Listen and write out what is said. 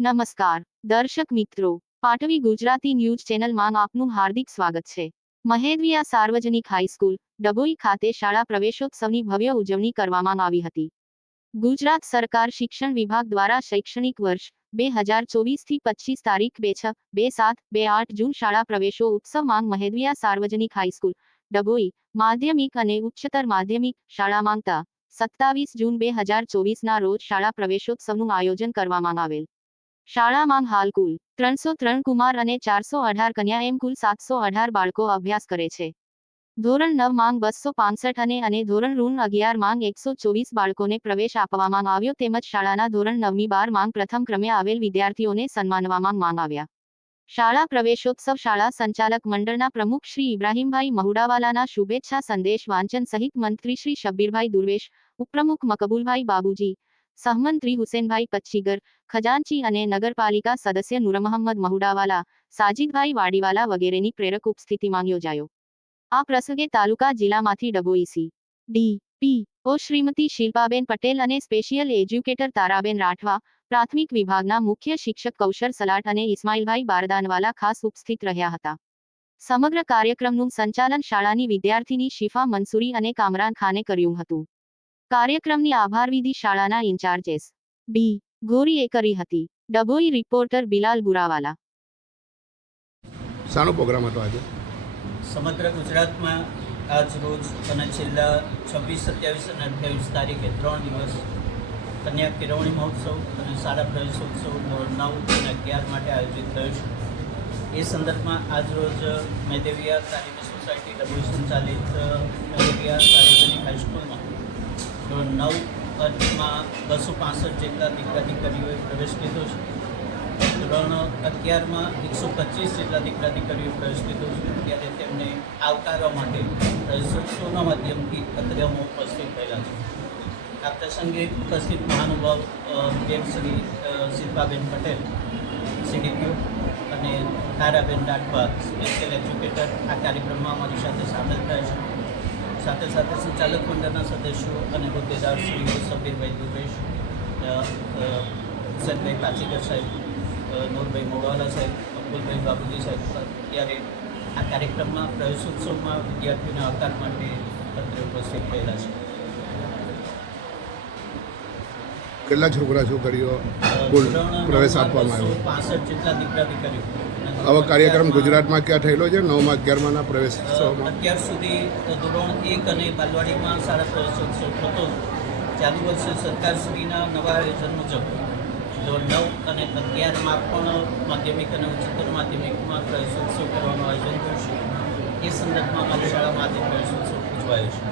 નમસ્કાર દર્શક મિત્રો, પાટવી ગુજરાતી ન્યૂઝ ચેનલમાં આપનું હાર્દિક સ્વાગત છે। મહેદવિયા સાર્વજનિક હાઈસ્કૂલ ડભોઈ ખાતે શાળા પ્રવેશોત્સવની ભવ્ય ઉજવણી કરવામાં આવી હતી। ગુજરાત સરકાર શિક્ષણ વિભાગ દ્વારા શૈક્ષણિક વર્ષ 2024થી 25 તારીખ 2/6-2/7-2/8 જૂન શાળા પ્રવેશો ઉત્સવ માંગ મહેદવિયા સાર્વજનિક હાઈસ્કૂલ ડભોઈ માધ્યમિક અને ઉચ્ચતર માધ્યમિક શાળા માંગતા 27 જૂન 2024ના રોજ શાળા પ્રવેશોત્સવનું આયોજન કરવામાં આવેલ। શાળામાં હાલ કુલ 303 કુમાર અને 418 કન્યા એમ કુલ 718 બાળકો અભ્યાસ કરે છે। ધોરણ 9 માંગ 265 અને ધોરણ 11 માંગ 124 બાળકોને પ્રવેશ આપવામાં આવ્યો તેમજ શાળાના ધોરણ 9ની 12 માંગ પ્રથમ ક્રમે આવેલ વિદ્યાર્થીઓને સન્માનવામાં આવ્યા। શાળા પ્રવેશોત્સવ શાળા સંચાલક મંડળના પ્રમુખ શ્રી ઇબ્રાહીમભાઈ મહુડાવાલાના શુભેચ્છા સંદેશ વાંચન સહિત મંત્રી શ્રી શબ્બીરભાઈ દુર્વેશ, ઉપપ્રમુખ મકબૂલભાઈ બાબુજી, સહમંત્રી હુસેનભાઈ પચ્છીગર, ખજાનચી અને નગરપાલિકા સદસ્ય નૂરમહમ્મદ મહુડાવાલા, સાજીદભાઈ વાડીવાલા વગેરેની પ્રેરક ઉપસ્થિતિમાં યોજાયો। આ પ્રસંગે તાલુકા જિલ્લામાંથી ડભોઈ સી.ડી. પી.ઓ. શ્રીમતી શિલ્પાબેન પટેલ અને સ્પેશિયલ એજ્યુકેટર તારાબેન રાઠવા, પ્રાથમિક વિભાગના મુખ્ય શિક્ષક કૌશર સલાટ અને ઇસ્માઇલભાઈ બારદાનવાલા ખાસ ઉપસ્થિત રહ્યા હતા। સમગ્ર કાર્યક્રમનું સંચાલન શાળાની વિદ્યાર્થીની શિફા મંસૂરી અને કામરાન ખાને કર્યું હતું। કાર્યક્રમની આભારવિધિ શાળાના ઇન્ચાર્જ એસ.બી. ગોરીએ કરી હતી। ડભોઈ રિપોર્ટર બિલાલ બુરાવાલા। શાનો પ્રોગ્રામ હતો આજે? સમગ્ર ગુજરાતમાં આજ રોજ અને છેલ્લા 26, 27 અને 28 તારીખે 3 દિવસ કન્યા કેળવણી મહોત્સવ અને શાળા પ્રવેશોત્સવ ધોરણ 9 અને 11 માટે આયોજિત થયો છે। એ સંદર્ભમાં આજ રોજ મહેદવિયા તાલીમી સોસાયટી ડભોઈ સંચાલિત મહેદવિયા સાર્વજનિક હાઈસ્કૂલમાં ધોરણ 9માં 265 જેટલા દીકરા દીકરીઓએ પ્રવેશ લીધો છે। ધોરણ 11માં 125 જેટલા દીકરા દીકરીઓએ પ્રવેશ લીધો છે। ત્યારે તેમને આવકારવા માટે પ્રવેશોત્સવના માધ્યમથી અત્રે અમે ઉપસ્થિત થયેલા છે। આ પ્રસંગે ઉપસ્થિત મહાનુભાવ બેન શ્રી શિલ્પાબેન પટેલ સીડીપીઓ અને તારાબેન રાઠવા સ્પેશિયલ એજ્યુકેટર આ કાર્યક્રમમાં અમારી સાથે સામેલ થાય છે। સાથે સાથે સંચાલક મંડળના સદસ્યો અને હોદ્દેદાર શ્રી શબ્બીરભાઈ દુર્વેશ, હુસેનભાઈ પાચીગર સાહેબ, નૂરભાઈ મોડાવાલા સાહેબ, મકબૂલભાઈ બાબુજી સાહેબ ત્યારે આ કાર્યક્રમમાં પ્રવેશોત્સવમાં વિદ્યાર્થીઓને આવકાર માટે અત્રે ઉપસ્થિત થયેલા છે। કેટલા છોકરા છોકરીઓ કુલ પ્રવેશ આપવામાં આવ્યો? 65 જેટલા દીકરા દીકરીઓ। આવો કાર્યક્રમ ગુજરાતમાં ક્યાં થયેલો છે? 9માં 11માના પ્રવેશોત્સવમાં અત્યાર સુધી ધોરણ 1 અને બાલવાડીમાં શાળા પ્રવેશોત્સવ થતો। ચાલુ વર્ષે સરકારશ્રીના નવા આયોજન મુજબ ધોરણ 9 અને 11માં પણ માધ્યમિક અને ઉચ્ચતર માધ્યમિકમાં પ્રવેશોત્સવ કરવાનું આયોજન થયું છે। એ સંદર્ભમાં અમારી શાળામાં આજે પ્રવેશોત્સવ ઉજવાયો છે।